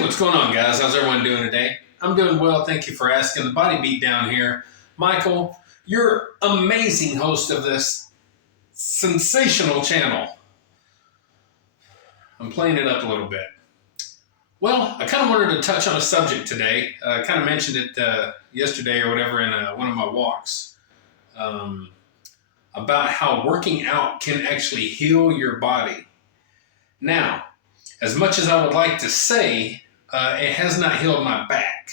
Hey, what's going on, guys? How's everyone doing today? I'm doing well. Thank you for asking. The Body Beat down here. Michael, you're amazing host of this sensational channel. I'm playing it up a little bit. Well, I kind of wanted to touch on a subject today. I kind of mentioned it yesterday or whatever in one of my walks about how working out can actually heal your body. Now, as much as I would like to say, it has not healed my back.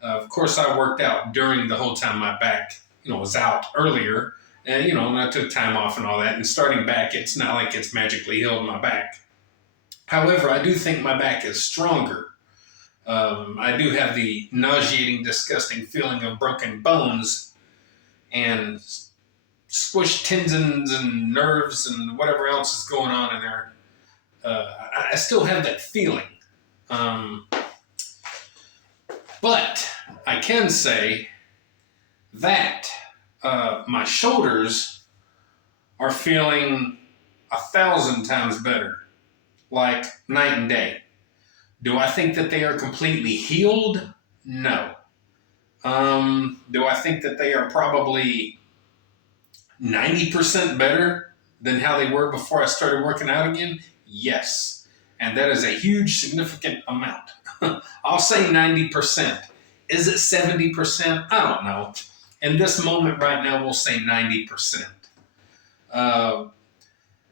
Of course, I worked out during the whole time my back, was out earlier, and and I took time off and all that. And starting back, it's not like it's magically healed my back. However, I do think my back is stronger. I do have the nauseating, disgusting feeling of broken bones and squished tendons and nerves and whatever else is going on in there. I still have that feeling. But I can say that my shoulders are feeling 1,000 times better, like night and day. Do I think that they are completely healed? No. Do I think that they are probably 90% better than how they were before I started working out again? Yes. And that is a huge, significant amount. I'll say 90%. Is it 70%? I don't know. In this moment right now, we'll say 90%.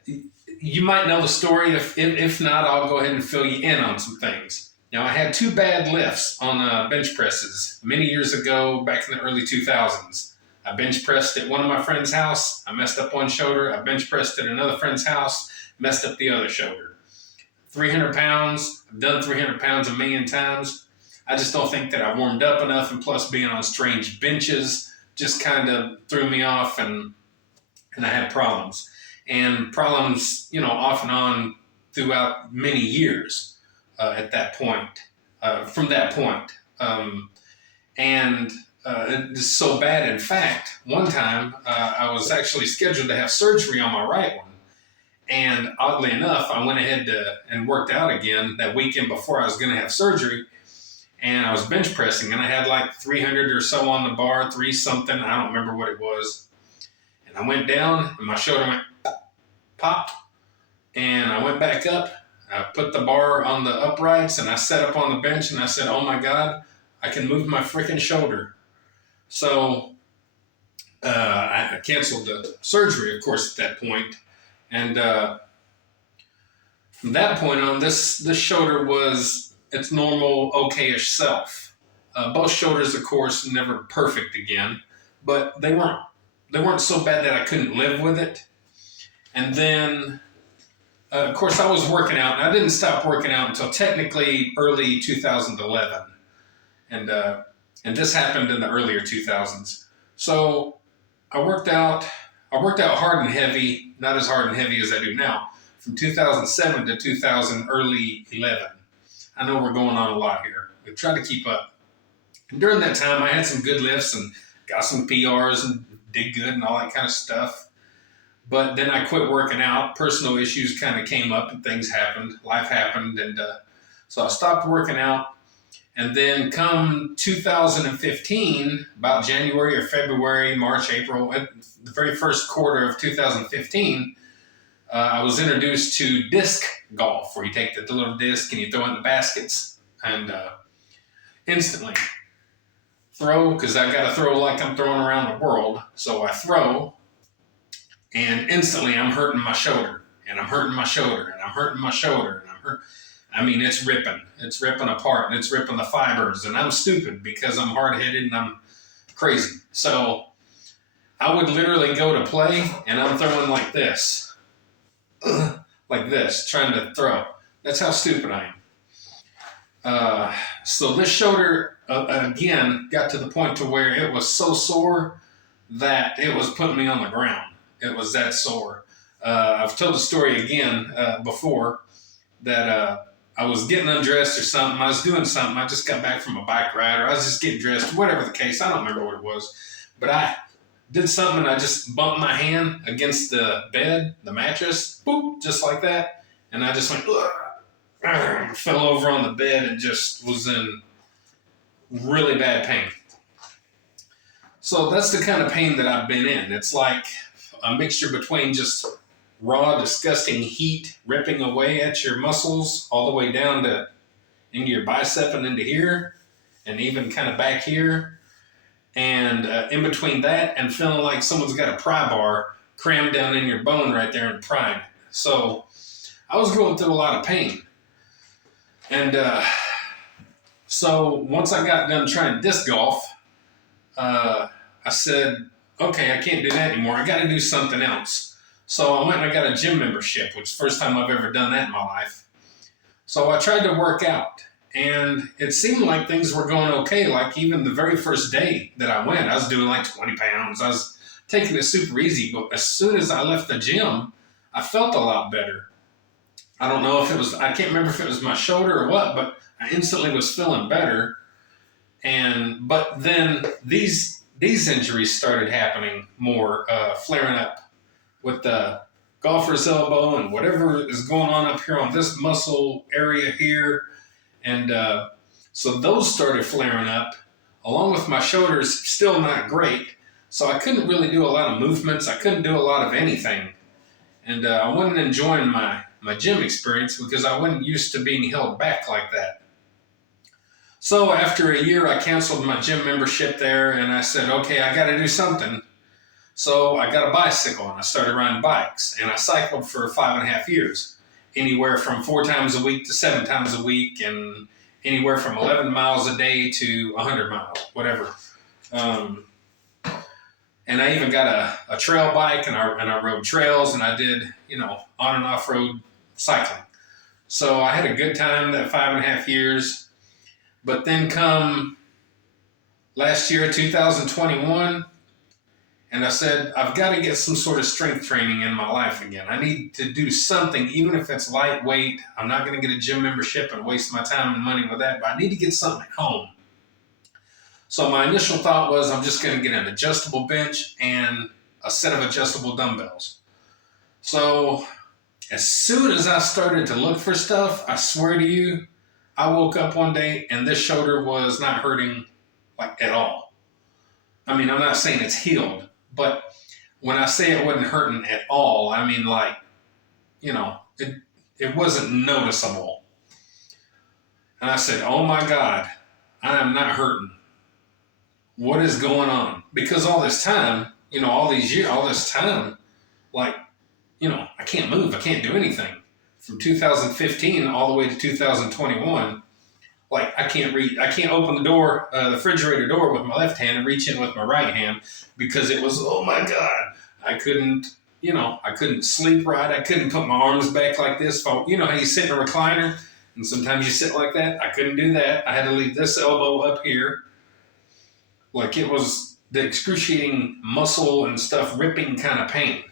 You might know the story. If not, I'll go ahead and fill you in on some things. Now, I had two bad lifts on bench presses many years ago, back in the early 2000s. I bench pressed at one of my friend's house. I messed up one shoulder. I bench pressed at another friend's house, messed up the other shoulder. 300 pounds. I've done 300 pounds a million times. I just don't think that I warmed up enough, and plus being on strange benches just kind of threw me off, and I had problems. And problems, off and on throughout many years at that point, from that point. It's so bad, in fact, one time I was actually scheduled to have surgery on my right one. And oddly enough, I went ahead and worked out again that weekend before I was going to have surgery. And I was bench pressing, and I had like 300 or so on the bar, 3 something. I don't remember what it was. And I went down, and my shoulder went popped. And I went back up. I put the bar on the uprights, and I sat up on the bench, and I said, oh my God, I can move my freaking shoulder. So I canceled the surgery, of course, at that point. And from that point on, this shoulder was its normal, okay-ish self. Both shoulders, of course, never perfect again, but they weren't so bad that I couldn't live with it. And then, of course, I was working out, and I didn't stop working out until technically early 2011, and this happened in the earlier 2000s. So I worked out hard and heavy, not as hard and heavy as I do now, from 2007 to 2000, early 11. I know we're going on a lot here, but try to keep up. And during that time, I had some good lifts and got some PRs and did good and all that kind of stuff. But then I quit working out. Personal issues kind of came up and things happened. Life happened. And so I stopped working out. And then come 2015, about January or February, March, April, the very first quarter of 2015, I was introduced to disc golf, where you take the little disc and you throw it in the baskets, and instantly throw, because I got to throw like I'm throwing around the world. So I throw, and instantly I'm hurting my shoulder, and I'm hurting my shoulder, and I'm hurting my shoulder, and I'm hurt. I mean, it's ripping apart, and it's ripping the fibers, and I'm stupid because I'm hard-headed and I'm crazy. So I would literally go to play, and I'm throwing like this. Like this, trying to throw. That's how stupid I am. So this shoulder, again, got to the point to where it was so sore that it was putting me on the ground. It was that sore. I've told the story again before that I was getting undressed or something. I was doing something. I just got back from a bike ride, or I was just getting dressed, whatever the case. I don't remember what it was. But I did something, and I just bumped my hand against the bed, the mattress, boop, just like that. And I just went, ugh. fell over on the bed and just was in really bad pain. So that's the kind of pain that I've been in. It's like a mixture between just raw, disgusting heat ripping away at your muscles all the way down to into your bicep and into here, and even kind of back here. And in between that and feeling like someone's got a pry bar crammed down in your bone right there and prying. So I was going through a lot of pain. And so once I got done trying disc golf, I said, okay, I can't do that anymore. I got to do something else. So I went and I got a gym membership, which is the first time I've ever done that in my life. So I tried to work out, and it seemed like things were going okay. Like even the very first day that I went, I was doing like 20 pounds. I was taking it super easy, but as soon as I left the gym, I felt a lot better. I don't know if it was, I can't remember if it was my shoulder or what, but I instantly was feeling better. But then these injuries started happening more, flaring up with the golfer's elbow and whatever is going on up here on this muscle area here. And so those started flaring up along with my shoulders, still not great. So I couldn't really do a lot of movements. I couldn't do a lot of anything. And I wasn't enjoying my gym experience because I wasn't used to being held back like that. So after a year, I canceled my gym membership there and I said, okay, I got to do something. So I got a bicycle and I started riding bikes, and I cycled for 5.5 years, anywhere from 4 times a week to 7 times a week, and anywhere from 11 miles a day to 100 miles, whatever. And I even got a trail bike, and I rode trails, and I did, on and off road cycling. So I had a good time that 5.5 years. But then come last year, 2021, and I said, I've got to get some sort of strength training in my life again. I need to do something, even if it's lightweight. I'm not going to get a gym membership and waste my time and money with that, but I need to get something at home. So my initial thought was I'm just going to get an adjustable bench and a set of adjustable dumbbells. So as soon as I started to look for stuff, I swear to you, I woke up one day and this shoulder was not hurting like at all. I mean, I'm not saying it's healed, but when I say it wasn't hurting at all, I mean like, it wasn't noticeable. And I said, oh my God, I am not hurting. What is going on? Because all this time, all these years, all this time, like, I can't move. I can't do anything. From 2015 all the way to 2021, like I can't open the door, the refrigerator door with my left hand and reach in with my right hand because it was, oh my God, I couldn't sleep right. I couldn't put my arms back like this. How you sit in a recliner and sometimes you sit like that? I couldn't do that. I had to leave this elbow up here. Like it was the excruciating muscle and stuff ripping kind of pain.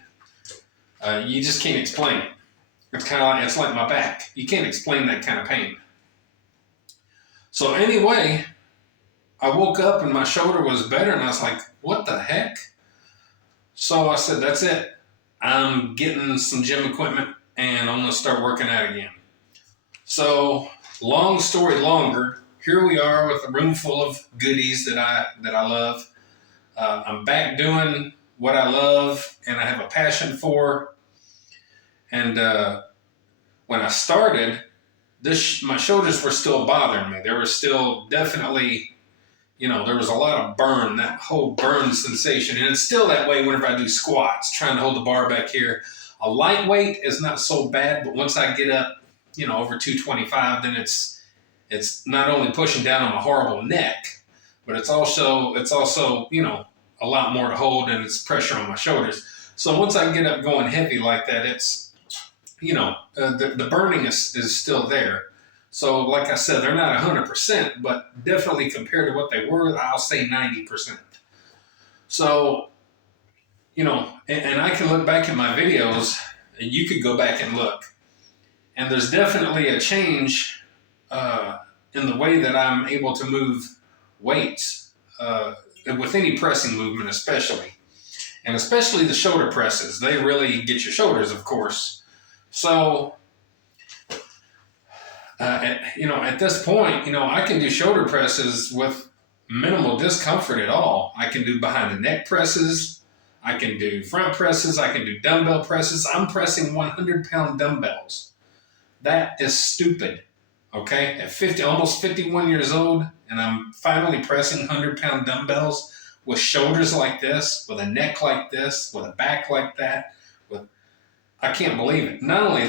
You just can't explain it. It's like my back. You can't explain that kind of pain. So anyway, I woke up and my shoulder was better and I was like, what the heck? So I said, that's it. I'm getting some gym equipment and I'm going to start working out again. So long story longer, here we are with a room full of goodies that I love. I'm back doing what I love and I have a passion for. And when I started, my shoulders were still bothering me. There was still definitely, there was a lot of burn, that whole burn sensation. And it's still that way whenever I do squats, trying to hold the bar back here. A lightweight is not so bad, but once I get up, over 225, then it's not only pushing down on my horrible neck, but it's also, a lot more to hold and it's pressure on my shoulders. So once I get up going heavy like that, it's, the burning is still there. So like I said, they're not 100%, but definitely compared to what they were, I'll say 90%. So, and I can look back at my videos and you could go back and look. And there's definitely a change in the way that I'm able to move weights with any pressing movement especially. And especially the shoulder presses. They really get your shoulders, of course. So At this point, I can do shoulder presses with minimal discomfort at all. I can do behind the neck presses. I can do front presses. I can do dumbbell presses. I'm pressing 100-pound dumbbells. That is stupid. Okay, at 50, almost 51 years old, and I'm finally pressing 100-pound dumbbells with shoulders like this, with a neck like this, with a back like that. I can't believe it. Not only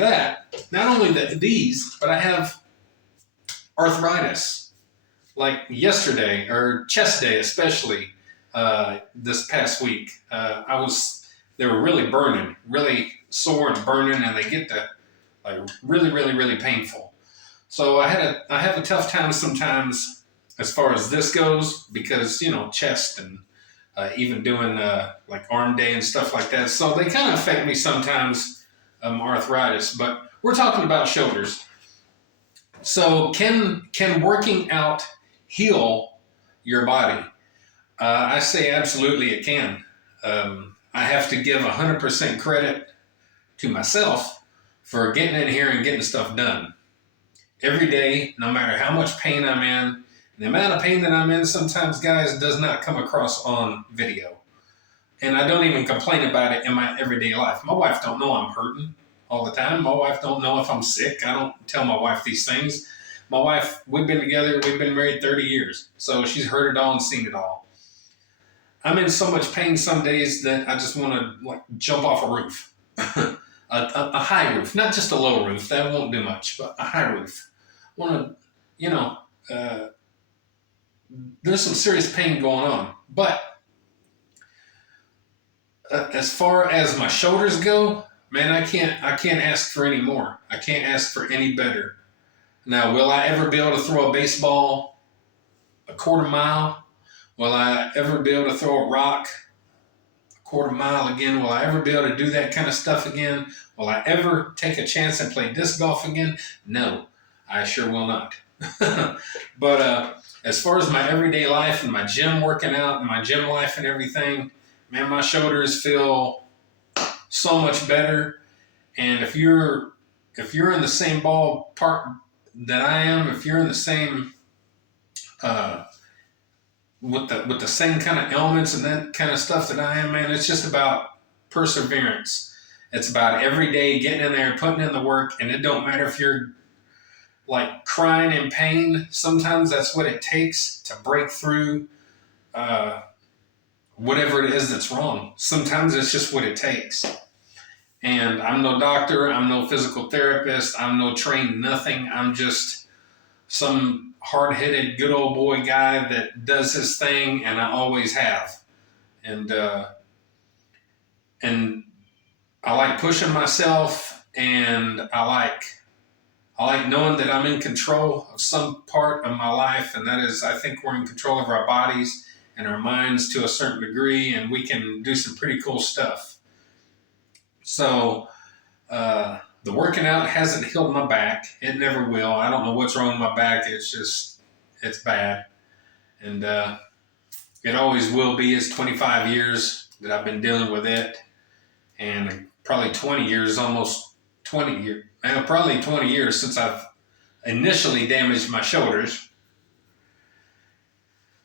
these, but I have arthritis. Like yesterday, or chest day especially, this past week, they were really burning, really sore and burning, and they get to like really, really, really painful. So I have a tough time sometimes as far as this goes because chest and even doing like arm day and stuff like that. So they kind of affect me sometimes, arthritis. But we're talking about shoulders. So can working out heal your body? I say absolutely it can. I have to give 100% credit to myself for getting in here and getting stuff done. Every day, no matter how much pain I'm in, the amount of pain that I'm in sometimes, guys, does not come across on video. And I don't even complain about it in my everyday life. My wife don't know I'm hurting all the time. My wife don't know if I'm sick. I don't tell my wife these things. My wife, we've been together, we've been married 30 years. So she's heard it all and seen it all. I'm in so much pain some days that I just want to jump off a roof. a high roof, not just a low roof. That won't do much, but a high roof. I want to, there's some serious pain going on. But as far as my shoulders go, man, I can't ask for any more. I can't ask for any better. Now, will I ever be able to throw a baseball a quarter mile? Will I ever be able to throw a rock a quarter mile again? Will I ever be able to do that kind of stuff again? Will I ever take a chance and play disc golf again? No, I sure will not. But as far as my everyday life and my gym working out and my gym life and everything, man, my shoulders feel so much better. And if you're in the same ballpark that I am, if you're in the same with the same kind of elements and that kind of stuff that I am, man, it's just about perseverance. It's about every day getting in there, putting in the work, and it don't matter if you're like crying in pain. Sometimes that's what it takes to break through whatever it is that's wrong. Sometimes it's just what it takes. And I'm no doctor, I'm no physical therapist, I'm no trained nothing. I'm just some hard-headed, good old boy guy that does his thing, and I always have. And I like pushing myself, and I like knowing that I'm in control of some part of my life, and that is, I think we're in control of our bodies and our minds to a certain degree, and we can do some pretty cool stuff. So the working out hasn't healed my back. It never will. I don't know what's wrong with my back. It's bad. And it always will be. It's 25 years that I've been dealing with it. And probably 20 years, almost 20 years, probably 20 years since I've initially damaged my shoulders.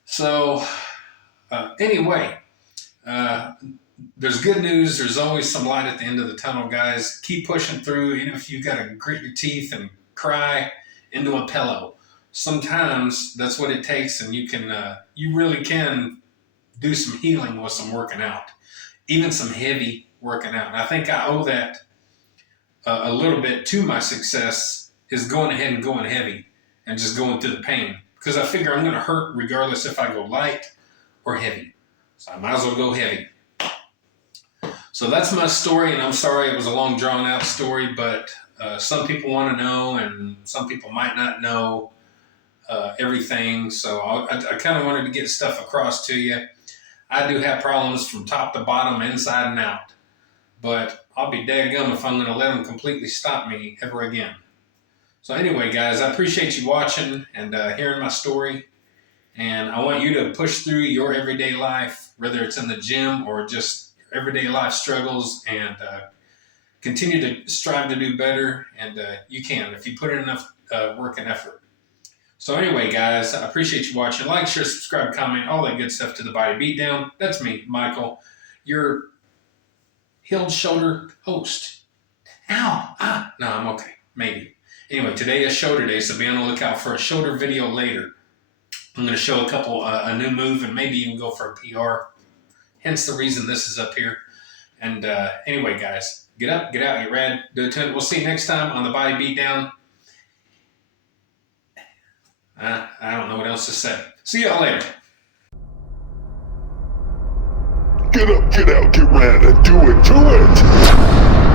So anyway, there's good news. There's always some light at the end of the tunnel, guys. Keep pushing through, even if you've got to grit your teeth and cry into a pillow. Sometimes that's what it takes, and you really can do some healing with some working out, even some heavy working out. And I think I owe that a little bit to my success is going ahead and going heavy and just going through the pain, because I figure I'm going to hurt regardless if I go light or heavy. So I might as well go heavy. So that's my story, and I'm sorry it was a long, drawn-out story, but some people want to know, and some people might not know everything. So I kind of wanted to get stuff across to you. I do have problems from top to bottom, inside and out, but I'll be dadgum if I'm going to let them completely stop me ever again. So anyway, guys, I appreciate you watching and hearing my story, and I want you to push through your everyday life, whether it's in the gym or just everyday life struggles, and continue to strive to do better, and you can if you put in enough work and effort. So anyway, guys, I appreciate you watching. Like, share, subscribe, comment, all that good stuff to the Body Beatdown. That's me, Michael, your healed shoulder host. Ow! No, I'm okay. Maybe. Anyway, today is shoulder day, so be on the lookout for a shoulder video later. I'm going to show a new move, and maybe even go for a PR. Hence the reason this is up here. And anyway, guys, get up, get out, get rad, do it. We'll see you next time on the Body Beatdown. I don't know what else to say. See y'all later. Get up, get out, get rad, and do it, do it!